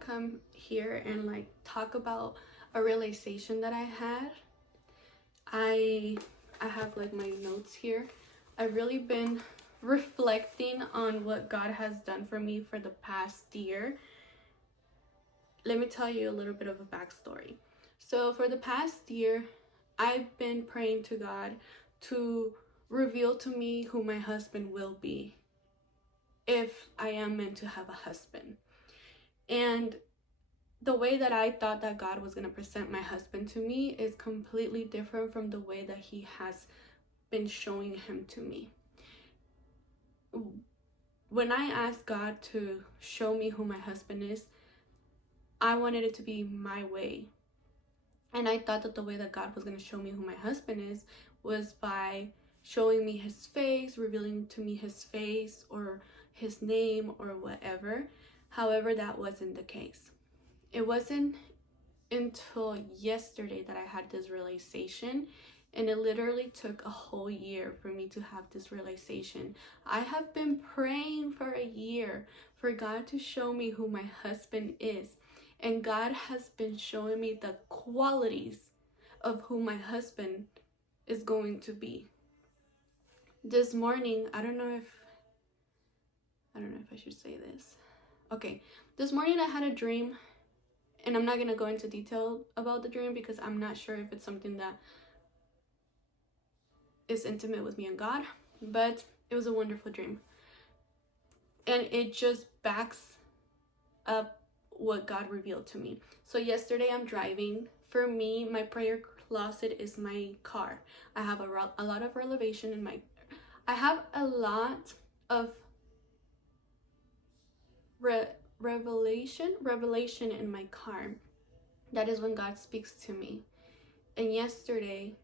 come here and like talk about a realization that I had. I have like my notes here. I've really been reflecting on what God has done for me for the past year. Let me tell you a little bit of a backstory. So for the past year, I've been praying to God to reveal to me who my husband will be if I am meant to have a husband. And the way that I thought that God was going to present my husband to me is completely different from the way that he has been showing him to me. When I asked God to show me who my husband is, I wanted it to be my way. And I thought that the way that God was going to show me who my husband is was by showing me his face, revealing to me his face or his name or whatever. However, that wasn't the case. It wasn't until yesterday that I had this realization, and it literally took a whole year for me to have this realization. I have been praying for a year for God to show me who my husband is, and God has been showing me the qualities of who my husband is going to be. This morning, I don't know if I should say this. Okay, this morning I had a dream, and I'm not going to go into detail about the dream because I'm not sure if it's something that is intimate with me and God, but it was a wonderful dream. And it just backs up what God revealed to me. So yesterday I'm driving. For me, my prayer closet is my car. I have a lot of revelation in I have a lot of revelation in my car. That is when God speaks to me. And yesterday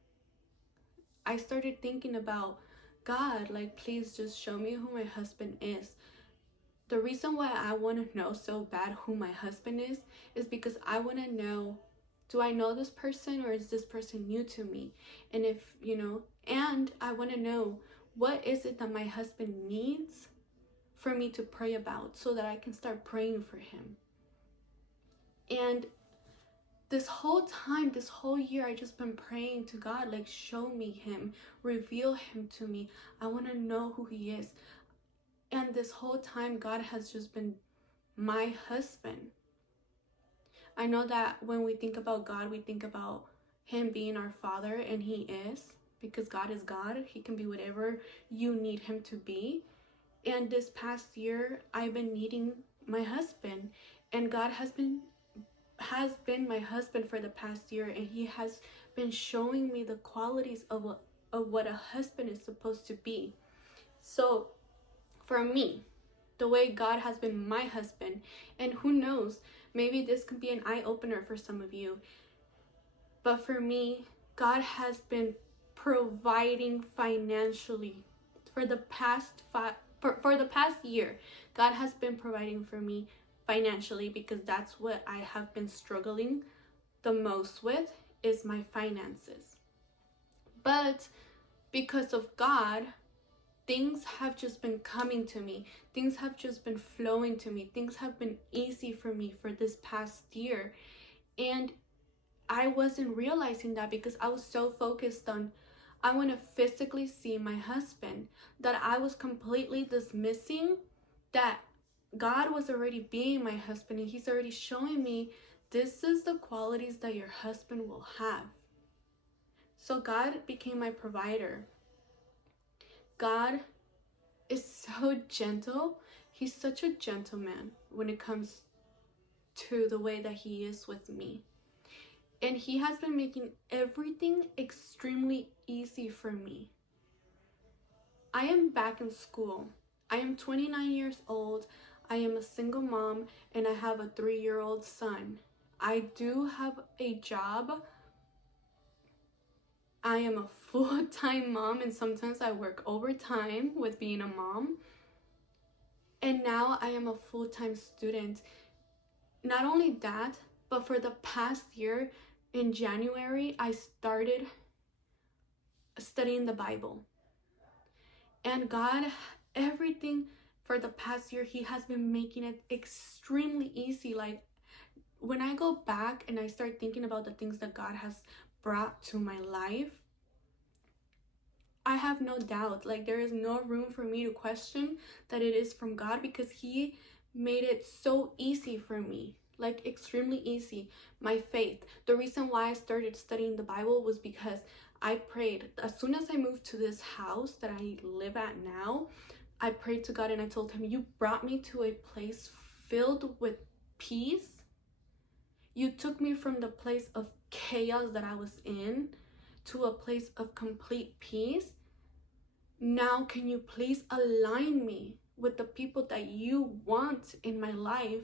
I started thinking about God, like, please just show me who my husband is. The reason why I want to know so bad who my husband is because I want to know, do I know this person or is this person new to me? And if, and I want to know, what is it that my husband needs for me to pray about so that I can start praying for him? And this whole year, I just been praying to God, like, show me him, reveal him to me. I want to know who he is. And this whole time, God has just been my husband. I know that when we think about God, we think about him being our father, and he is, because God is God. He can be whatever you need him to be. And this past year, I've been needing my husband, and God has been my husband for the past year, and he has been showing me the qualities of what a husband is supposed to be. So for me, the way God has been my husband, and who knows, maybe this could be an eye-opener for some of you, but for me, God has been providing financially for the past year. God has been providing for me financially, because that's what I have been struggling the most with, is my finances. But because of God, things have just been coming to me. Things have just been flowing to me. Things have been easy for me for this past year. And I wasn't realizing that because I was so focused on, I want to physically see my husband, that I was completely dismissing that God was already being my husband, and he's already showing me, this is the qualities that your husband will have. So God became my provider. God is so gentle. He's such a gentleman when it comes to the way that he is with me. And he has been making everything extremely easy for me. I am back in school. I am 29 years old. I am a single mom, and I have a 3-year-old son. I do have a job. I am a full-time mom, and sometimes I work overtime with being a mom. And now I am a full-time student. Not only that, but for the past year, in January, I started studying the Bible. And God, everything for the past year, he has been making it extremely easy. Like, when I go back and I start thinking about the things that God has brought to my life, I have no doubt, like there is no room for me to question that it is from God, because He made it so easy for me, like extremely easy. My faith, the reason why I started studying the Bible was because I prayed. As soon as I moved to this house that I live at now, I prayed to God and I told Him, you brought me to a place filled with peace. You took me from the place of chaos that I was in to a place of complete peace. Now, can you please align me with the people that you want in my life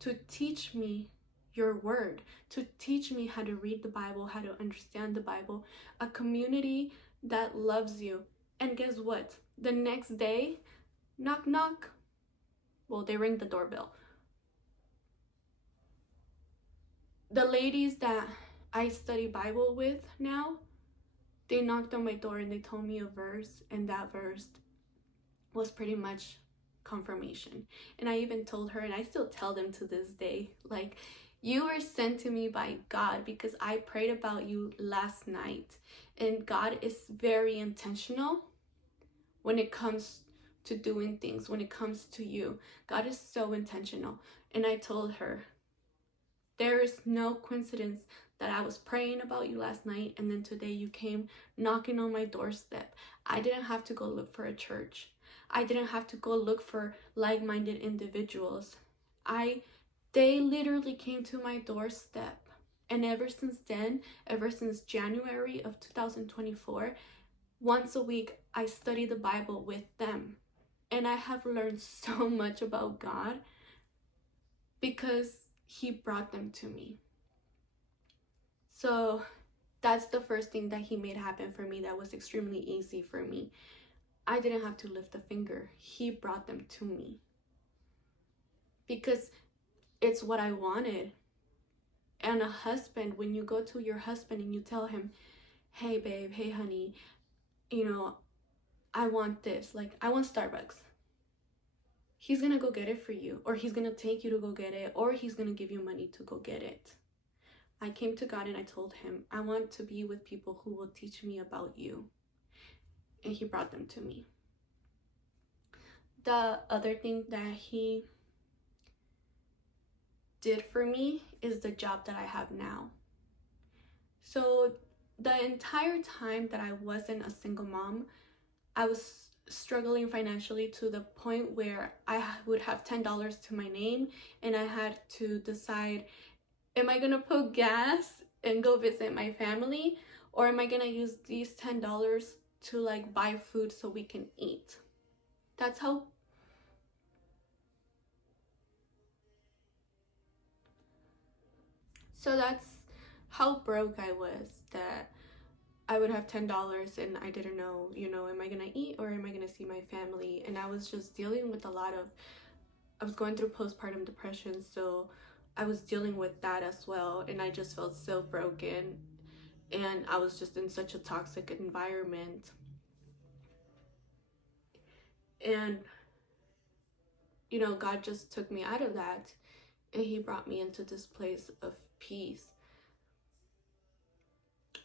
to teach me your word, to teach me how to read the Bible, how to understand the Bible, a community that loves you. And guess what? The next day, knock, knock. Well, they ring the doorbell. The ladies that I study Bible with now, they knocked on my door and they told me a verse, and that verse was pretty much confirmation. And I even told her, and I still tell them to this day, like, you were sent to me by God because I prayed about you last night. And God is very intentional when it comes to doing things, when it comes to you. God is so intentional. And I told her, there is no coincidence that I was praying about you last night and then today you came knocking on my doorstep. I didn't have to go look for a church. I didn't have to go look for like-minded individuals. They literally came to my doorstep. And ever since then, ever since January of 2024, once a week I study the Bible with them. And I have learned so much about God because He brought them to me. So that's the first thing that He made happen for me that was extremely easy for me. I didn't have to lift a finger. He brought them to me because it's what I wanted. And a husband, when you go to your husband and you tell him, hey babe, hey honey, I want this, like I want Starbucks. He's gonna go get it for you, or he's gonna take you to go get it, or he's gonna give you money to go get it. I came to God and I told Him, I want to be with people who will teach me about you. And He brought them to me. The other thing that He did for me is the job that I have now. So the entire time that I wasn't a single mom, I was struggling financially to the point where I would have $10 to my name and I had to decide, am I gonna put gas and go visit my family, or am I gonna use these $10 to like buy food so we can eat? That's how broke I was, that I would have $10 and I didn't know, am I gonna eat or am I gonna see my family? And I was just dealing with I was going through postpartum depression, so I was dealing with that as well, and I just felt so broken, and I was just in such a toxic environment. And God just took me out of that, and He brought me into this place of peace.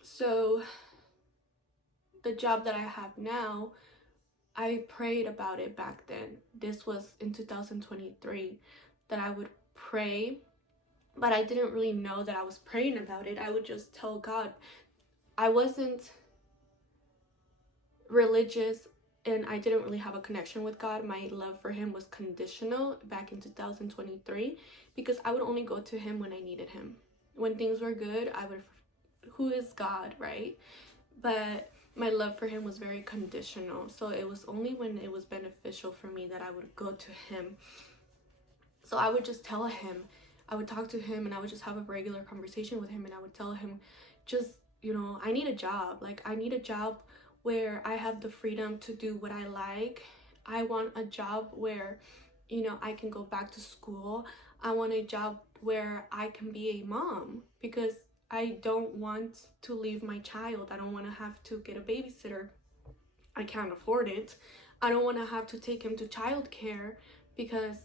So the job that I have now, I prayed about it back then. This was in 2023 that I would pray, but I didn't really know that I was praying about it. I would just tell God. I wasn't religious and I didn't really have a connection with God. My love for Him was conditional back in 2023 because I would only go to Him when I needed Him. When things were good, who is God, right? But my love for Him was very conditional. So it was only when it was beneficial for me that I would go to Him. So I would just tell Him, I would talk to Him, and I would just have a regular conversation with Him, and I would tell Him, just, I need a job. Like, I need a job where I have the freedom to do what I like. I want a job where, I can go back to school. I want a job where I can be a mom, because I don't want to leave my child. I don't want to have to get a babysitter. I can't afford it. I don't want to have to take him to childcare because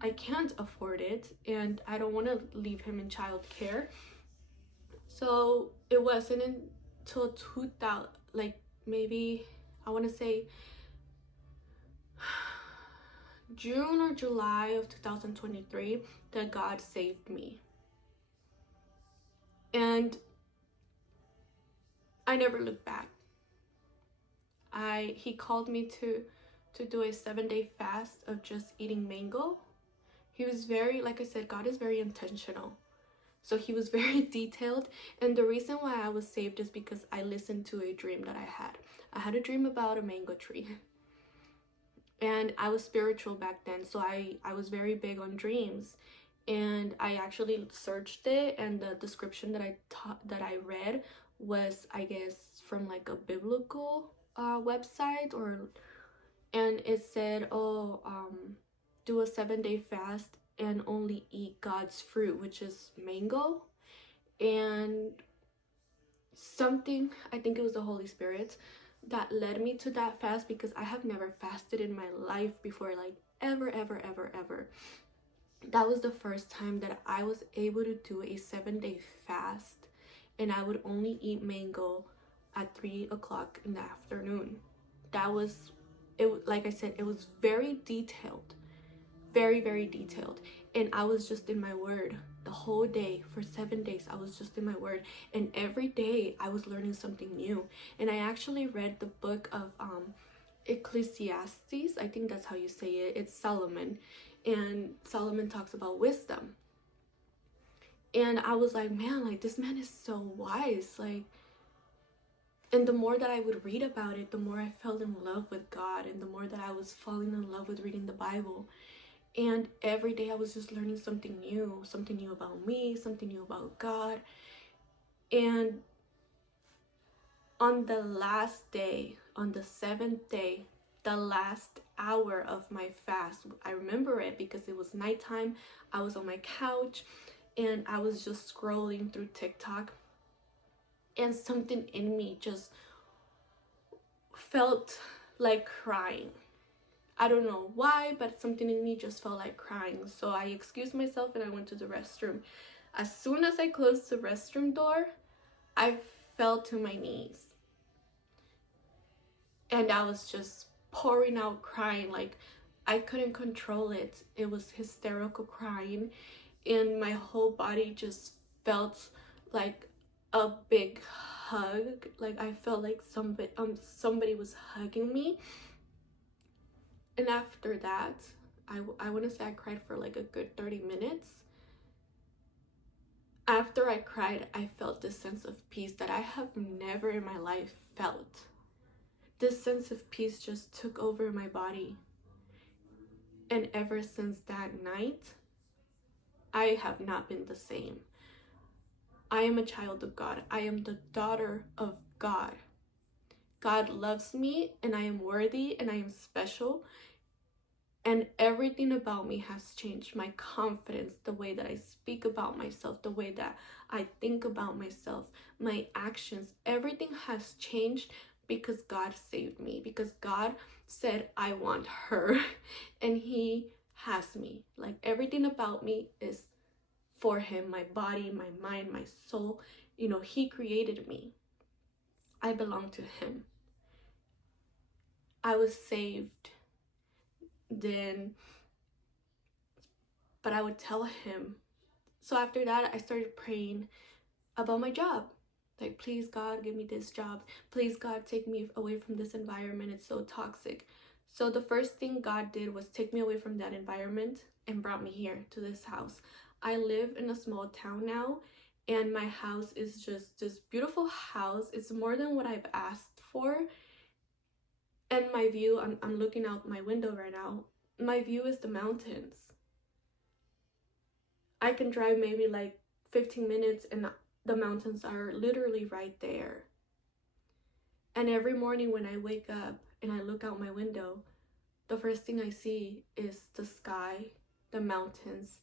I can't afford it, and I don't want to leave him in childcare. So it wasn't until 2000, like maybe I want to say June or July of 2023, that God saved me. And I never looked back. He called me to do a 7-day fast of just eating mango. He was very, like I said, God is very intentional. So he was very detailed. And the reason why I was saved is because I listened to a dream that I had. I had a dream about a mango tree. And I was spiritual back then, so I was very big on dreams. And I actually searched it, and the description that I read was, I guess, from like a biblical website, and it said, oh, do a 7-day fast and only eat God's fruit, which is mango. And something, I think it was the Holy Spirit, that led me to that fast, because I have never fasted in my life before, like ever. That was the first time that I was able to do a 7-day fast, and I would only eat mango at 3 o'clock in the afternoon. That was it. Like I said, it was very detailed, very detailed. And I was just in my word the whole day. For 7 days I was just in my word, and every day I was learning something new. And I actually read the book of Ecclesiastes, I think that's how you say it. It's Solomon, and Solomon talks about wisdom. And I was like, man, like this man is so wise. Like, and the more that I would read about it, the more I fell in love with God, and the more that I was falling in love with reading the Bible. And every day I was just learning something new about me, something new about God. And on the last day, on the 7th day, the last hour of my fast, I remember it because it was nighttime. I was on my couch and I was just scrolling through TikTok, and something in me just felt like crying. I don't know why, but something in me just felt like crying. So I excused myself and I went to the restroom. As soon as I closed the restroom door, I fell to my knees. And I was just pouring out crying. Like, I couldn't control it. It was hysterical crying. And my whole body just felt like a big hug. Like, I felt like somebody was hugging me. And after that, I want to say I cried for like a good 30 minutes. After I cried, I felt this sense of peace that I have never in my life felt. This sense of peace just took over my body. And ever since that night, I have not been the same. I am a child of God. I am the daughter of God. God loves me, and I am worthy, and I am special. And everything about me has changed. My confidence, the way that I speak about myself, the way that I think about myself, my actions, everything has changed because God saved me. Because God said, I want her, and he has me. Like, everything about me is for him. My body, my mind, my soul. You know, he created me. I belong to him. I was saved then, but I would tell him. So after that, I started praying about my job. Like, please God, give me this job. Please God, take me away from this environment. It's so toxic. So the first thing God did was take me away from that environment and brought me here to this house. I live in a small town now, and my house is just this beautiful house. It's more than what I've asked for. And my view, I'm looking out my window right now. My view is the mountains. I can drive maybe like 15 minutes and the mountains are literally right there. And every morning when I wake up and I look out my window, the first thing I see is the sky, the mountains,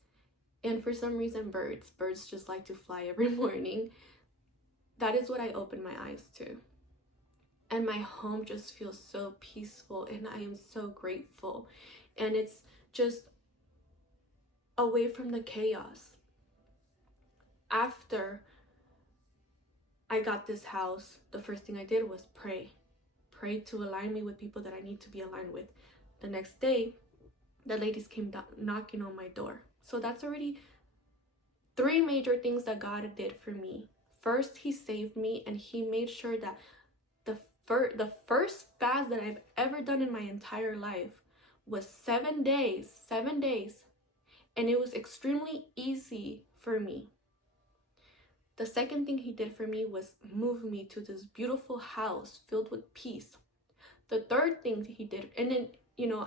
and for some reason birds. Birds just like to fly every morning. That is what I open my eyes to. And my home just feels so peaceful, and I am so grateful. And it's just away from the chaos. After I got this house, the first thing I did was pray. Pray to align me with people that I need to be aligned with. The next day, the ladies came knocking on my door. So that's already 3 major things that God did for me. First, he saved me, and he made sure that the first fast that I've ever done in my entire life was 7 days, and it was extremely easy for me. The second thing he did for me was move me to this beautiful house filled with peace. The third thing he did, and then,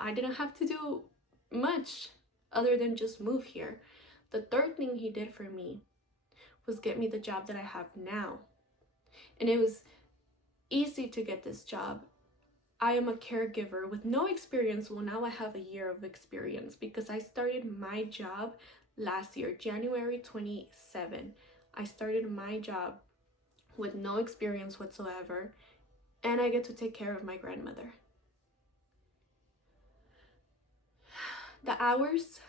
I didn't have to do much other than just move here. The third thing he did for me was get me the job that I have now. And it was easy to get this job. I am a caregiver with no experience. Well, now I have a year of experience because I started my job last year, January 27. I started my job with no experience whatsoever, and I get to take care of my grandmother. The hours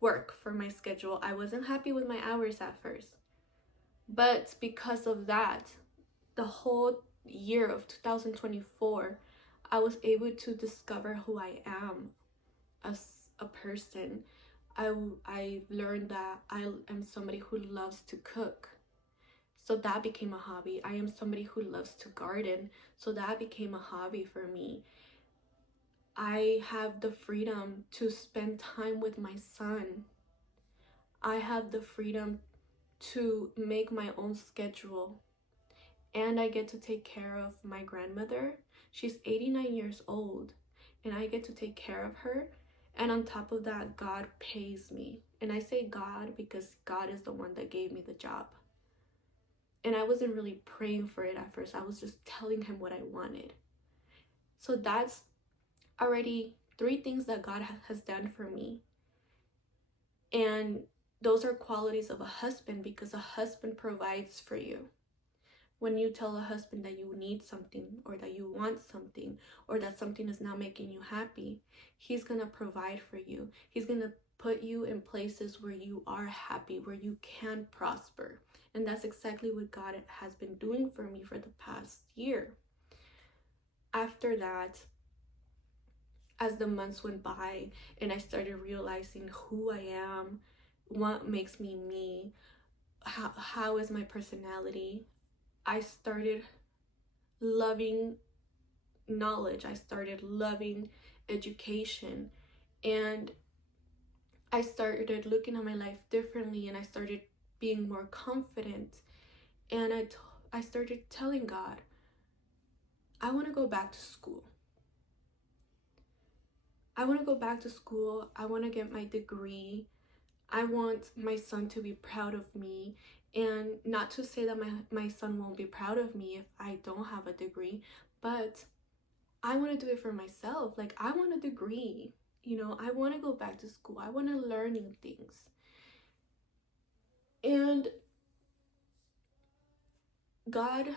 work for my schedule. I wasn't happy with my hours at first, but because of that, the whole year of 2024, I was able to discover who I am as a person. I learned that I am somebody who loves to cook, so that became a hobby. I am somebody who loves to garden, so that became a hobby for me. I have the freedom to spend time with my son. I have the freedom to make my own schedule, and I get to take care of my grandmother. She's 89 years old, and I get to take care of her. And on top of that, God pays me. And I say God because God is the one that gave me the job. And I wasn't really praying for it at first. I was just telling him what I wanted. So that's already 3 things that God has done for me. And those are qualities of a husband, because a husband provides for you. When you tell a husband that you need something, or that you want something, or that something is not making you happy, he's going to provide for you. He's going to put you in places where you are happy, where you can prosper. And that's exactly what God has been doing for me for the past year. After that, as the months went by and I started realizing who I am, what makes me me, how is my personality, I started loving knowledge. I started loving education, and I started looking at my life differently, and I started being more confident. And I started telling God, I want to go back to school. I want to go back to school. I want to get my degree. I want my son to be proud of me. And not to say that my son won't be proud of me if I don't have a degree, but I want to do it for myself. Like, I want a degree. I want to go back to school. I want to learn new things. And God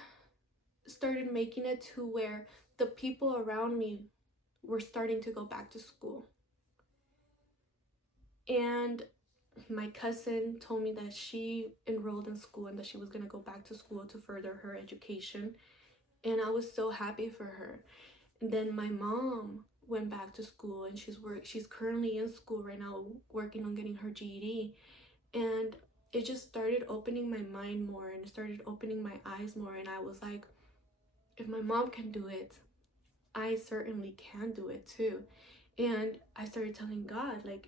started making it to where the people around me were starting to go back to school. And my cousin told me that she enrolled in school and that she was going to go back to school to further her education. And I was so happy for her. And then my mom went back to school, and she's currently in school right now, working on getting her GED. And it just started opening my mind more, and it started opening my eyes more. And I was like, if my mom can do it, I certainly can do it too. And I started telling God, like,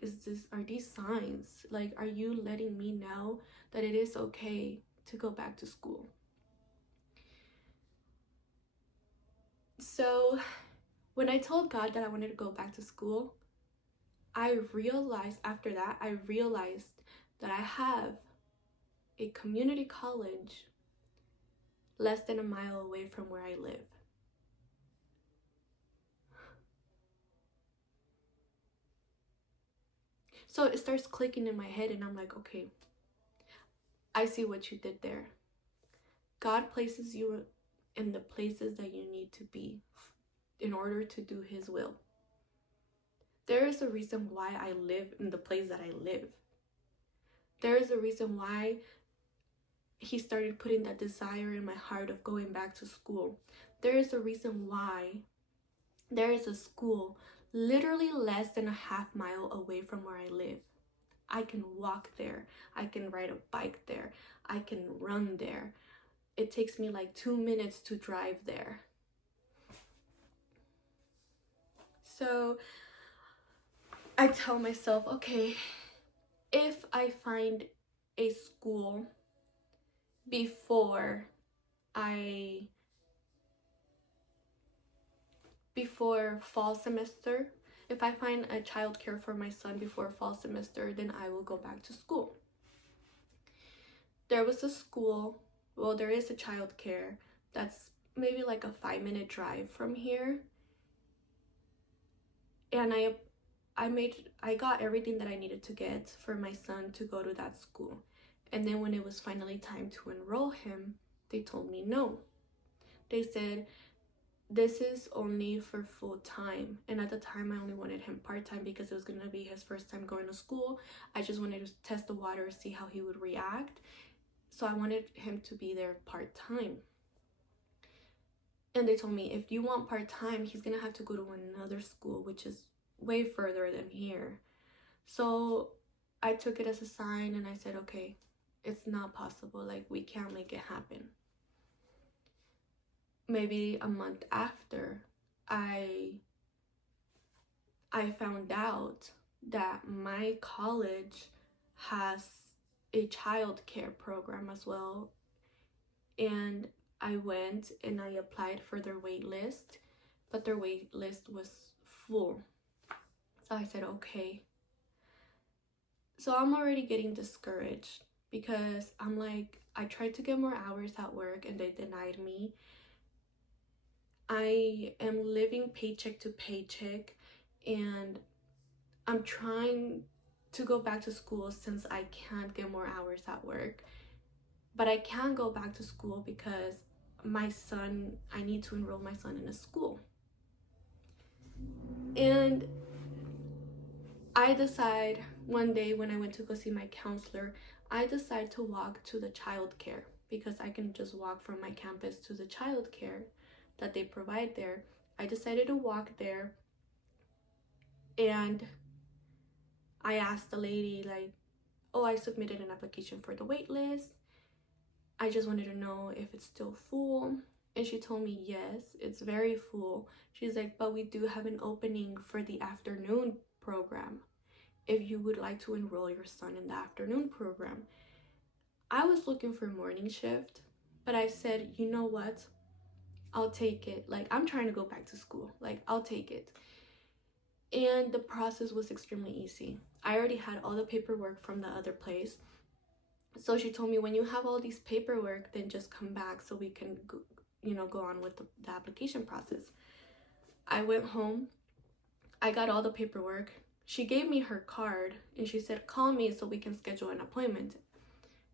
are these signs? Like, are you letting me know that it is okay to go back to school? So when I told God that I wanted to go back to school, after that, I realized that I have a community college less than a mile away from where I live. So it starts clicking in my head, and I'm like, okay, I see what you did there. God places you in the places that you need to be in order to do his will. There is a reason why I live in the place that I live. There is a reason why he started putting that desire in my heart of going back to school. There is a reason why there is a school literally less than a half-mile away from where I live. I can walk there. I can ride a bike there. I can run there. It takes me like 2 minutes to drive there. So I tell myself, okay, if I find a school before fall semester, if I find a childcare for my son before fall semester, then I will go back to school. There was a school, well, there is a childcare that's maybe like a 5-minute drive from here. And I got everything that I needed to get for my son to go to that school. And then when it was finally time to enroll him, they told me no. They said, this is only for full time. And at the time, I only wanted him part-time because it was going to be his first time going to school. I just wanted to test the water, see how he would react. So I wanted him to be there part-time. And they told me, if you want part-time, he's going to have to go to another school, which is way further than here. So I took it as a sign and I said, okay, it's not possible. Like, we can't make it happen. Maybe a month after, I found out that my college has a child care program as well. And I went and I applied for their wait list, but their wait list was full. So I said, okay. So I'm already getting discouraged because I'm like, I tried to get more hours at work and they denied me. I am living paycheck to paycheck and I'm trying to go back to school since I can't get more hours at work. But I can't go back to school because I need to enroll my son in a school. And I decide one day when I went to go see my counselor, I decide to walk to the childcare because I can just walk from my campus to the childcare that they provide there. I decided to walk there and I asked the lady, like, oh, I submitted an application for the wait list. I just wanted to know if it's still full. And she told me, yes, it's very full. She's like, but we do have an opening for the afternoon program if you would like to enroll your son in the afternoon program. I was looking for morning shift, but I said, you know what? I'll take it. Like, I'm trying to go back to school. Like, I'll take it. And the process was extremely easy. I already had all the paperwork from the other place. So she told me, when you have all these paperwork, then just come back so we can go on with the application process. I went home. I got all the paperwork. She gave me her card and she said, call me so we can schedule an appointment.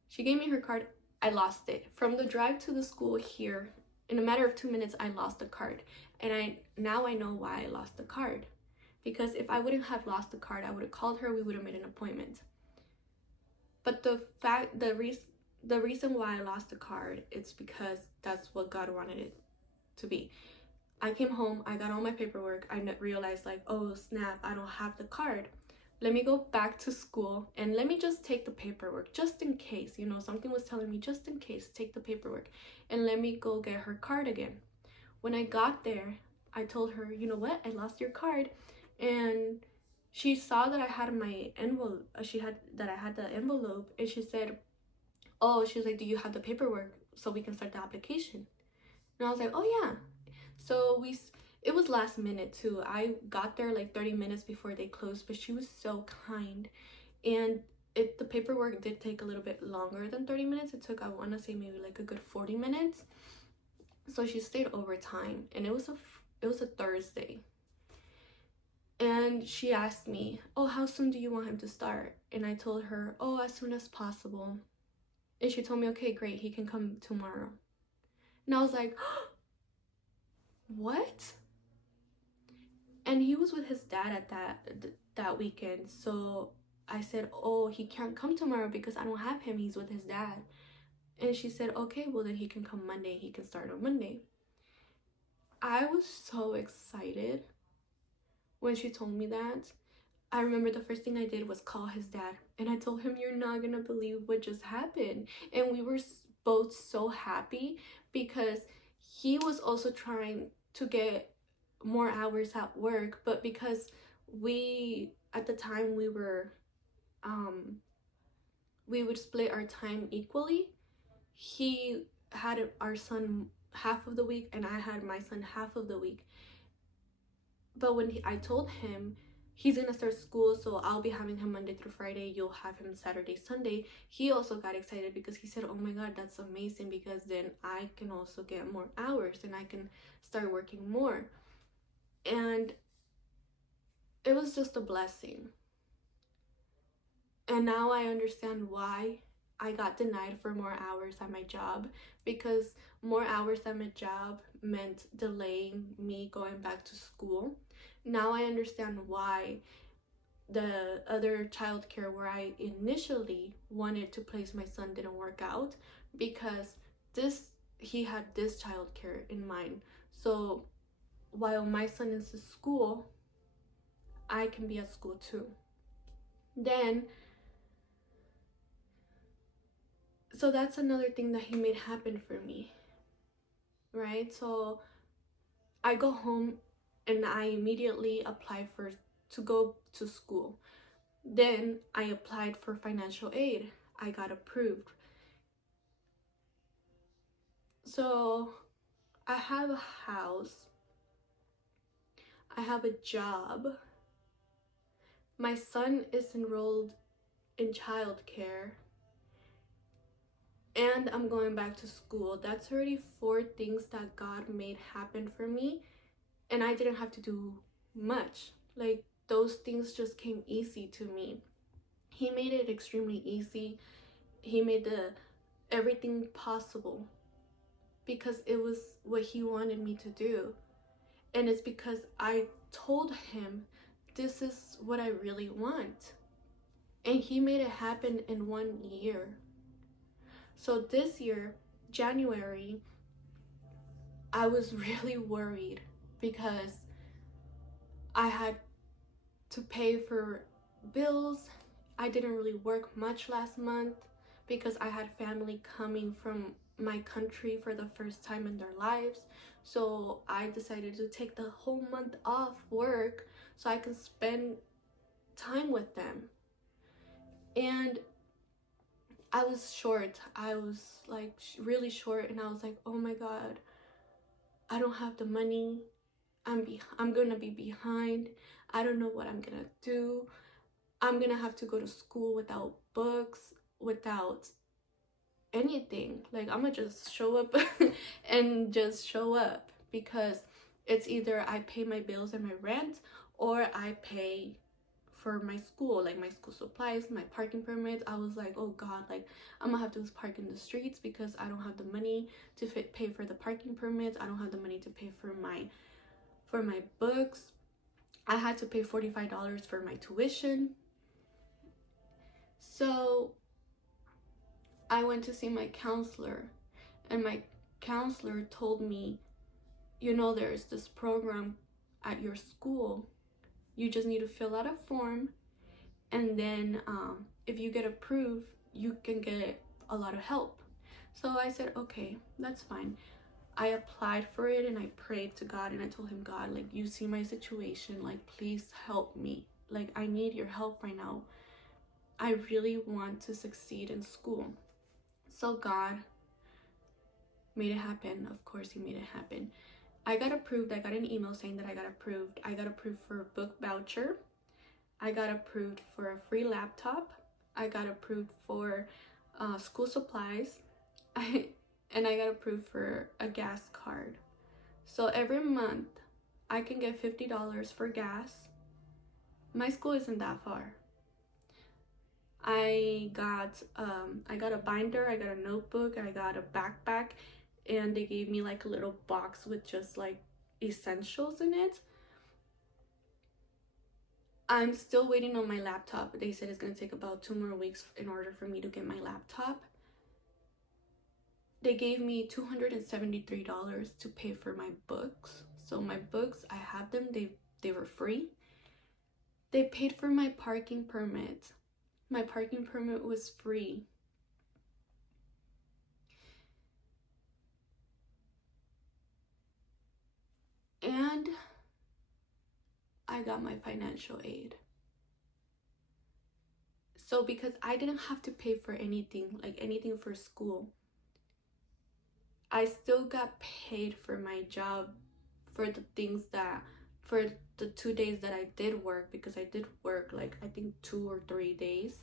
She gave me her card. I lost it. From the drive to the school here, in a matter of 2 minutes, I lost the card. And now I know why I lost the card. Because if I wouldn't have lost the card, I would have called her, we would have made an appointment. But the reason why I lost the card, it's because that's what God wanted it to be. I came home, I got all my paperwork, I realized like, oh snap, I don't have the card. Let me go back to school and let me just take the paperwork just in case, something was telling me just in case, take the paperwork and let me go get her card again. When I got there, I told her, you know what, I lost your card. And she saw that I had my envelope, that I had the envelope, and she said, oh, she's like, do you have the paperwork so we can start the application? And I was like, oh yeah. So it was last minute too. I got there like 30 minutes before they closed, but she was so kind. And the paperwork did take a little bit longer than 30 minutes. It took, I want to say maybe like a good 40 minutes. So she stayed overtime, and it was a Thursday. And she asked me, oh, how soon do you want him to start? And I told her, oh, as soon as possible. And she told me, okay, great, he can come tomorrow. And I was like, what? And he was with his dad at that weekend. So I said, oh, he can't come tomorrow because I don't have him. He's with his dad. And she said, okay, well then he can come Monday. He can start on Monday. I was so excited when she told me that. I remember the first thing I did was call his dad, and I told him, you're not gonna believe what just happened. And we were both so happy because he was also trying to get more hours at work, but because we at the time we would split our time equally. He had our son half of the week and I had my son half of the week. But when I told him he's gonna start school, so I'll be having him Monday through Friday, you'll have him Saturday, Sunday, he also got excited because he said, oh my god, that's amazing, because then I can also get more hours and I can start working more. And it was just a blessing. And now I understand why I got denied for more hours at my job, because more hours at my job meant delaying me going back to school. Now I understand why the other childcare where I initially wanted to place my son didn't work out, because he had this childcare in mind. So while my son is at school, I can be at school too. Then so that's another thing that he made happen for me, right? So I go home and I immediately apply to go to school. Then I applied for financial aid. I got approved. So I have a house. I have a job. My son is enrolled in childcare. And I'm going back to school. That's already 4 things that God made happen for me. And I didn't have to do much. Like, those things just came easy to me. He made it extremely easy. He made everything possible because it was what he wanted me to do. And it's because I told him, this is what I really want. And he made it happen in 1 year. So this year, January, I was really worried because I had to pay for bills. I didn't really work much last month because I had family coming from my country for the first time in their lives. So I decided to take the whole month off work so I can spend time with them. And I was short. I was like really short, and I was like, oh my god, I don't have the money. I'm gonna be behind. I don't know what I'm gonna do. I'm gonna have to go to school without books, without anything. Like, I'm gonna just show up and just show up, because it's either I pay my bills and my rent, or I pay for my school, like my school supplies, my parking permits. I was like, oh god, like I'm gonna have to park in the streets because I don't have the money to pay for the parking permits. I don't have the money to pay for my books. I had to pay $45 for my tuition. So I went to see my counselor, and my counselor told me, you know, there's this program at your school. You just need to fill out a form, and then if you get approved, you can get a lot of help. So I said, okay, that's fine. I applied for it and I prayed to God, and I told him, God, like, you see my situation, like, please help me. Like, I need your help right now. I really want to succeed in school. So God made it happen. Of course, he made it happen. I got approved. I got an email saying that I got approved. I got approved for a book voucher. I got approved for a free laptop. I got approved for school supplies. And I got approved for a gas card. So every month I can get $50 for gas. My school isn't that far. I got a binder, I got a notebook, I got a backpack, and they gave me like a little box with just like essentials in it. I'm still waiting on my laptop. They said it's going to take about 2 more weeks in order for me to get my laptop. They gave me $273 to pay for my books. So my books, I have them. They were free. They paid for my parking permit. My parking permit was free. And I got my financial aid. So because I didn't have to pay for anything, like anything for school, I still got paid for my job, for the things that, for the 2 days that I did work, because I did work like I think 2 or 3 days.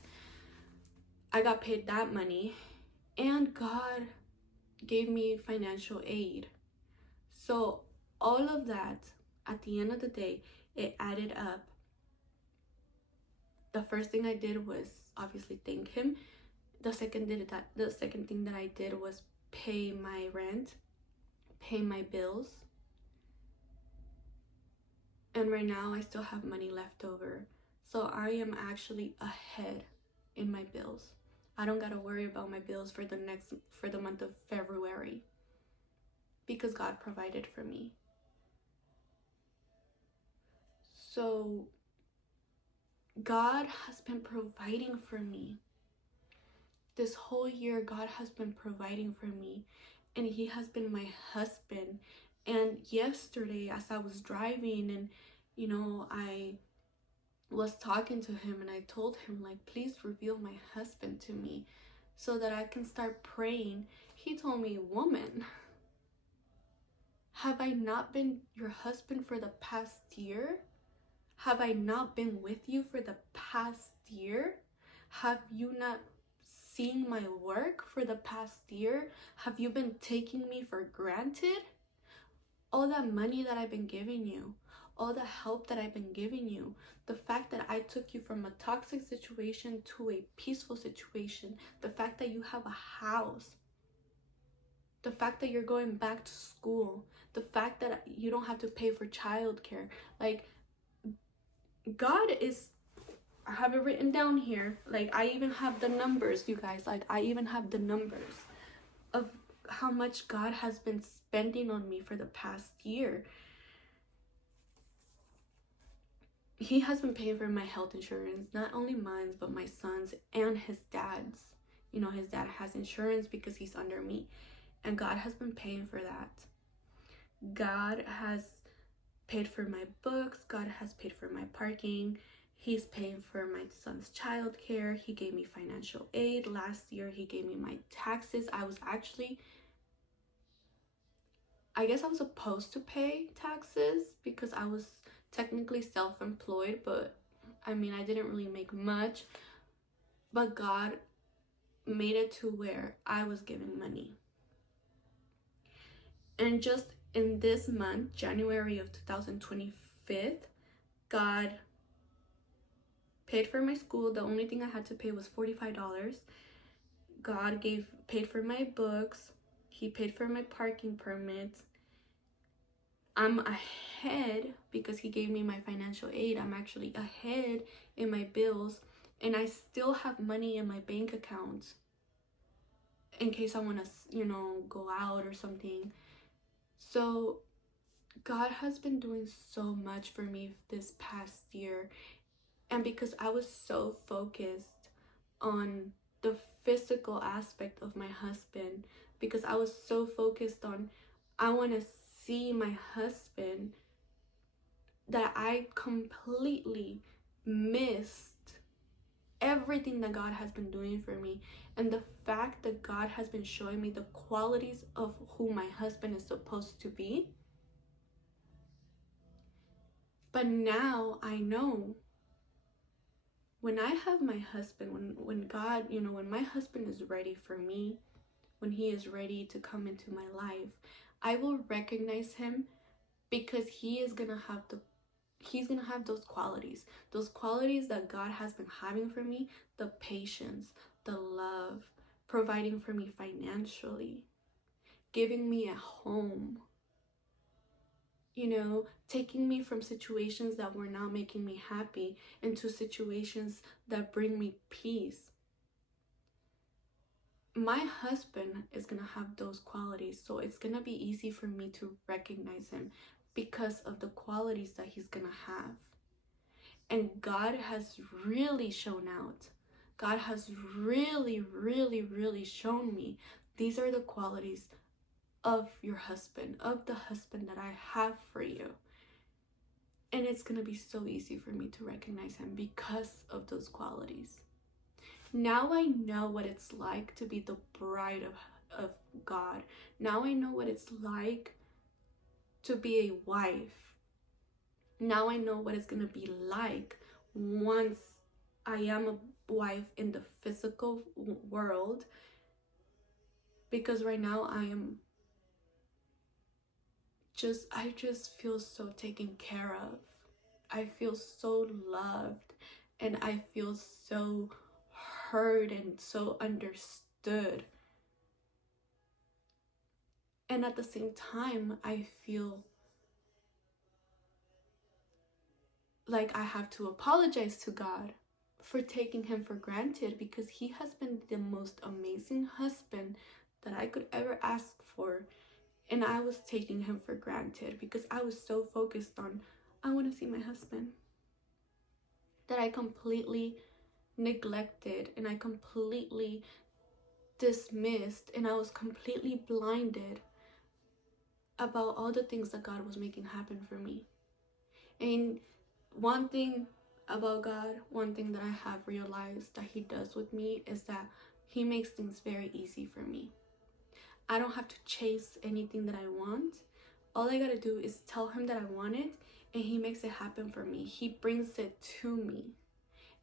I got paid that money, and God gave me financial aid. So all of that, at the end of the day, it added up. The first thing I did was obviously thank him. The second thing that I did was pay my rent, pay my bills. And right now I still have money left over. So I am actually ahead in my bills. I don't gotta worry about my bills for the month of February, because God provided for me. So God has been providing for me. This whole year, God has been providing for me, and he has been my husband. And yesterday, as I was driving, and I was talking to him, and I told him, like, please reveal my husband to me so that I can start praying. He told me, woman, have I not been your husband for the past year? Have I not been with you for the past year? Have you not seen my work for the past year? Have you been taking me for granted? All that money that I've been giving you, all the help that I've been giving you, the fact that I took you from a toxic situation to a peaceful situation, the fact that you have a house, the fact that you're going back to school, the fact that you don't have to pay for childcare. Like, God is, I have it written down here. Like, I even have the numbers, you guys. Like, I even have the numbers of how much God has been spending on me for the past year. He has been paying for my health insurance, not only mine, but my son's and his dad's. His dad has insurance because he's under me. And God has been paying for that. God has paid for my books. God has paid for my parking. He's paying for my son's childcare. He gave me financial aid. Last year, he gave me my taxes. I guess I was supposed to pay taxes because I was technically self-employed, but I didn't really make much. But God made it to where I was giving money. And just in this month, January of 2025, God paid for my school. The only thing I had to pay was $45. God paid for my books. He paid for my parking permits. I'm ahead because he gave me my financial aid. I'm actually ahead in my bills, and I still have money in my bank account in case I want to, go out or something. So God has been doing so much for me this past year. And because I was so focused on the physical aspect of my husband, because I was so focused on, I want to see my husband, that I completely missed everything that God has been doing for me. And the fact that God has been showing me the qualities of who my husband is supposed to be. But now I know, when I have my husband, when God, when my husband is ready for me, when he is ready to come into my life, I will recognize him, because he's gonna have those qualities that God has been having for me: the patience, the love, providing for me financially, giving me a home, taking me from situations that were not making me happy into situations that bring me peace. My husband is going to have those qualities, so it's going to be easy for me to recognize him because of the qualities that he's going to have. And God has really shown out. God has really, really, really shown me these are the qualities of your husband, of the husband that I have for you. And it's going to be so easy for me to recognize him because of those qualities. Now I know what it's like to be the bride of God. Now I know what it's like to be a wife. Now I know what it's going to be like once I am a wife in the physical world. Because right now I just feel so taken care of. I feel so loved, and I feel so heard and so understood. And at the same time, I feel like I have to apologize to God for taking him for granted, because he has been the most amazing husband that I could ever ask for. And I was taking him for granted because I was so focused on, I want to see my husband, that I completely neglected and I completely dismissed, and I was completely blinded about all the things that God was making happen for me. And one thing about God, one thing that I have realized that he does with me is that he makes things very easy for me. I don't have to chase anything that I want. All I gotta do is tell him that I want it, and he makes it happen for me. He brings it to me,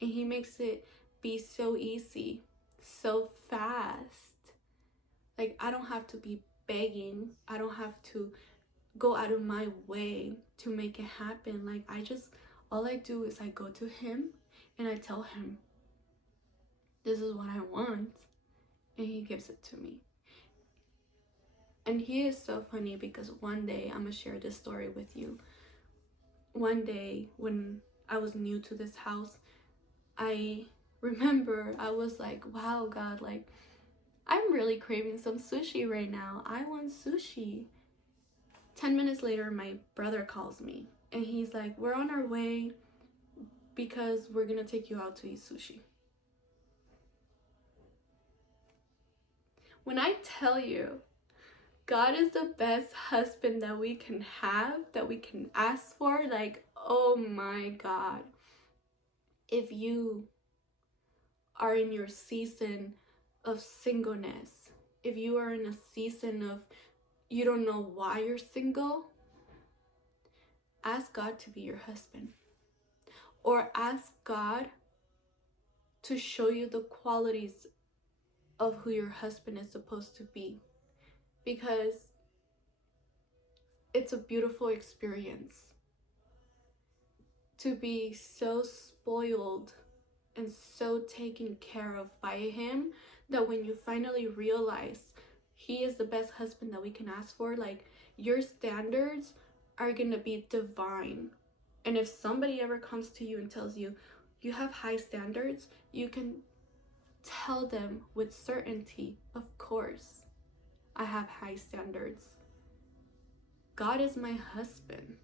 and he makes it be so easy, so fast. Like, I don't have to be begging. I don't have to go out of my way to make it happen. Like, all I do is I go to him and I tell him, this is what I want, and he gives it to me. And he is so funny because one day, I'm gonna share this story with you. One day when I was new to this house, I remember I was like, wow, God, like, I'm really craving some sushi right now. I want sushi. 10 minutes later, my brother calls me and he's like, we're on our way because we're gonna take you out to eat sushi. When I tell you, God is the best husband that we can have, that we can ask for, like, oh my God. If you are in your season of singleness, if you are in a season of you don't know why you're single, ask God to be your husband. Or ask God to show you the qualities of who your husband is supposed to be. Because it's a beautiful experience to be so spoiled and so taken care of by him, that when you finally realize he is the best husband that we can ask for, like, your standards are gonna be divine. And if somebody ever comes to you and tells you you have high standards, you can tell them with certainty, of course, I have high standards. God is my husband.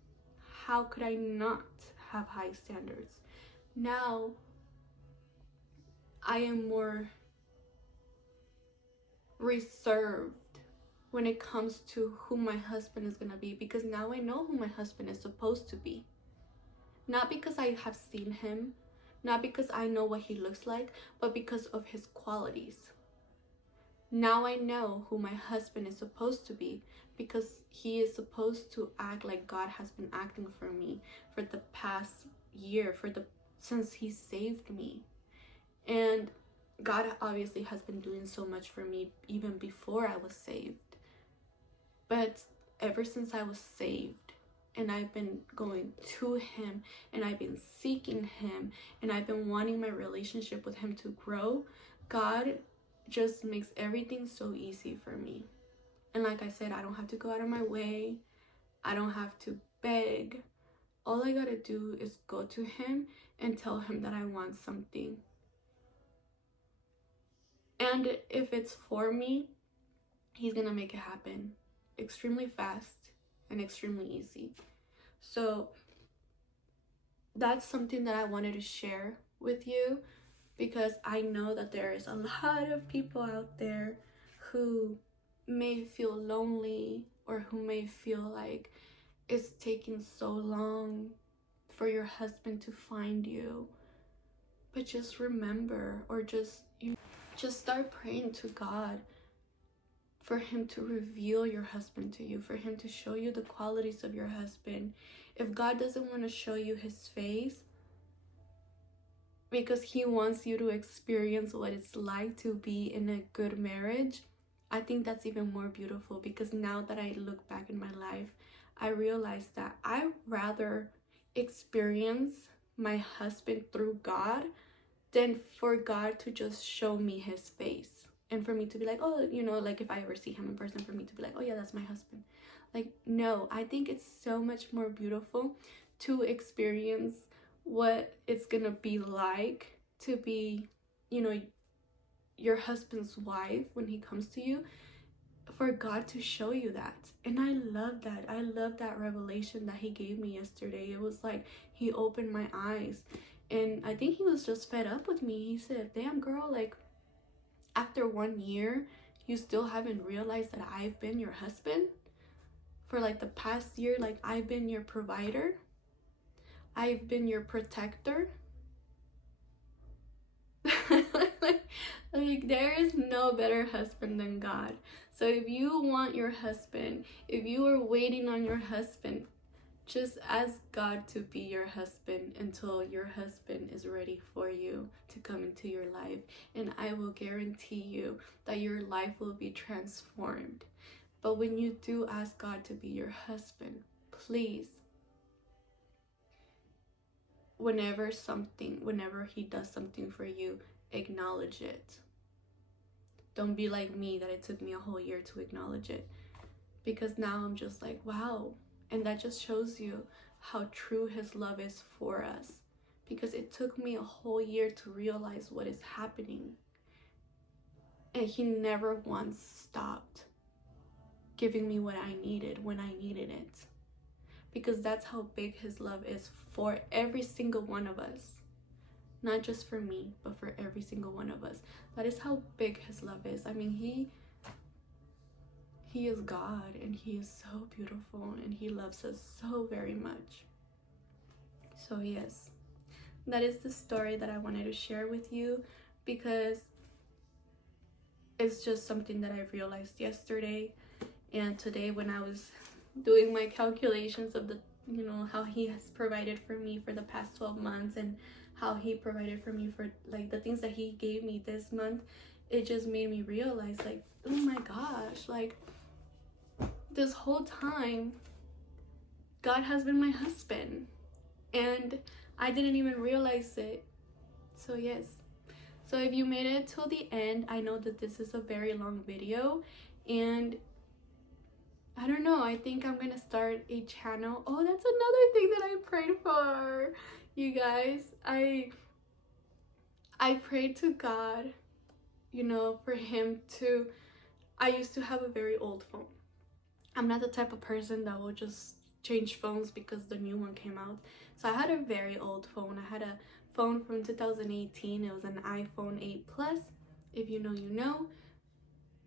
How could I not have high standards? Now, I am more reserved when it comes to who my husband is going to be, because now I know who my husband is supposed to be. Not because I have seen him, not because I know what he looks like, but because of his qualities. Now I know who my husband is supposed to be, because he is supposed to act like God has been acting for me for the past year, since he saved me. And God obviously has been doing so much for me even before I was saved. But ever since I was saved, and I've been going to him, and I've been seeking him, and I've been wanting my relationship with him to grow, God just makes everything so easy for me. And like I said, I don't have to go out of my way. I don't have to beg. All I gotta do is go to him and tell him that I want something. And if it's for me, he's gonna make it happen extremely fast and extremely easy. So that's something that I wanted to share with you, because I know that there is a lot of people out there who may feel lonely, or who may feel like it's taking so long for your husband to find you. But just remember, or just start praying to God for him to reveal your husband to you, for him to show you the qualities of your husband. If God doesn't want to show you his face because he wants you to experience what it's like to be in a good marriage, I think that's even more beautiful. Because now that I look back in my life, I realize that I rather experience my husband through God than for God to just show me his face, and for me to be like, oh, you know, like if I ever see him in person, for me to be like, oh yeah, that's my husband. Like, no, I think it's so much more beautiful to experience what it's gonna be like to be, you know, your husband's wife when he comes to you, for God to show you that. And I love that. I love that revelation that he gave me yesterday. It was like he opened my eyes, and I think he was just fed up with me. He said, damn girl, like after 1 year you still haven't realized that I've been your husband for like the past year. Like, I've been your provider, I've been your protector. Like, there is no better husband than God. So if you want your husband, if you are waiting on your husband, just ask God to be your husband until your husband is ready for you to come into your life. And I will guarantee you that your life will be transformed. But when you do ask God to be your husband, please, whenever he does something for you, acknowledge it. Don't be like me, that it took me a whole year to acknowledge it. Because now I'm just like, wow. And that just shows you how true his love is for us. Because it took me a whole year to realize what is happening. And he never once stopped giving me what I needed when I needed it. Because that's how big his love is for every single one of us. Not just for me, but for every single one of us. That is how big his love is. I mean, he is God, and he is so beautiful, and he loves us so very much. So yes, that is the story that I wanted to share with you, because it's just something that I realized yesterday and today when I was doing my calculations of the, you know, how he has provided for me for the past 12 months and how he provided for me for like the things that he gave me this month. It just made me realize, like, oh my gosh, like this whole time God has been my husband and I didn't even realize it. So yes, so if you made it till the end, I know that this is a very long video, and I don't know, I think I'm gonna start a channel. Oh, that's another thing that I prayed for, you guys. I prayed to God, you know, for him to, I used to have a very old phone. I'm not the type of person that will just change phones because the new one came out. So I had a very old phone. I had a phone from 2018. It was an iPhone 8 Plus. If you know, you know.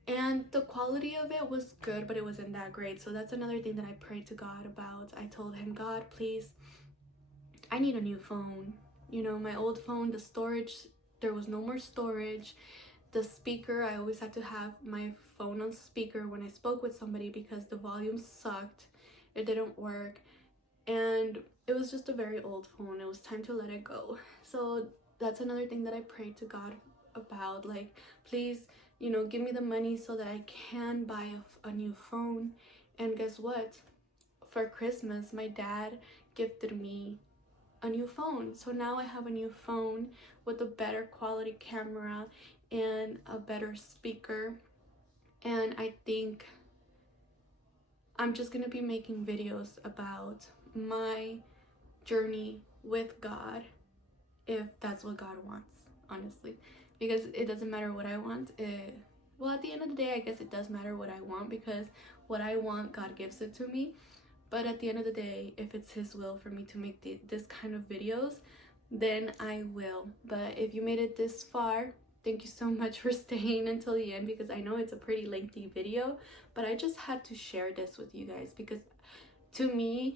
And the quality of it was good, but it wasn't that great. So that's another thing that I prayed to God about. I told him, God, please, I need a new phone. You know, my old phone, the storage, there was no more storage. The speaker, I always had to have my phone on speaker when I spoke with somebody because the volume sucked. It didn't work. And it was just a very old phone. It was time to let it go. So that's another thing that I prayed to God about. Like, please, you know, give me the money so that I can buy a new phone. And guess what? For Christmas, my dad gifted me a new phone. So now I have a new phone with a better quality camera and a better speaker. And I think I'm just gonna be making videos about my journey with God, if that's what God wants, honestly. Because it doesn't matter what I want. Well, at the end of the day, I guess it does matter what I want, because what I want, God gives it to me. But at the end of the day, if it's His will for me to make this kind of videos, then I will. But if you made it this far, thank you so much for staying until the end, because I know it's a pretty lengthy video, but I just had to share this with you guys, because to me,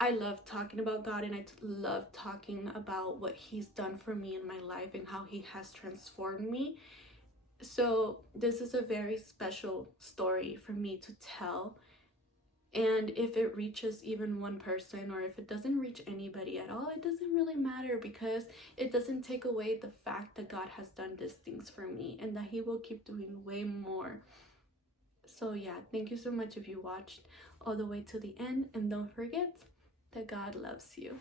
I love talking about God, and I love talking about what He's done for me in my life and how He has transformed me. So this is a very special story for me to tell. And if it reaches even one person, or if it doesn't reach anybody at all, it doesn't really matter, because it doesn't take away the fact that God has done these things for me and that He will keep doing way more. So yeah, thank you so much if you watched all the way to the end, and don't forget that God loves you.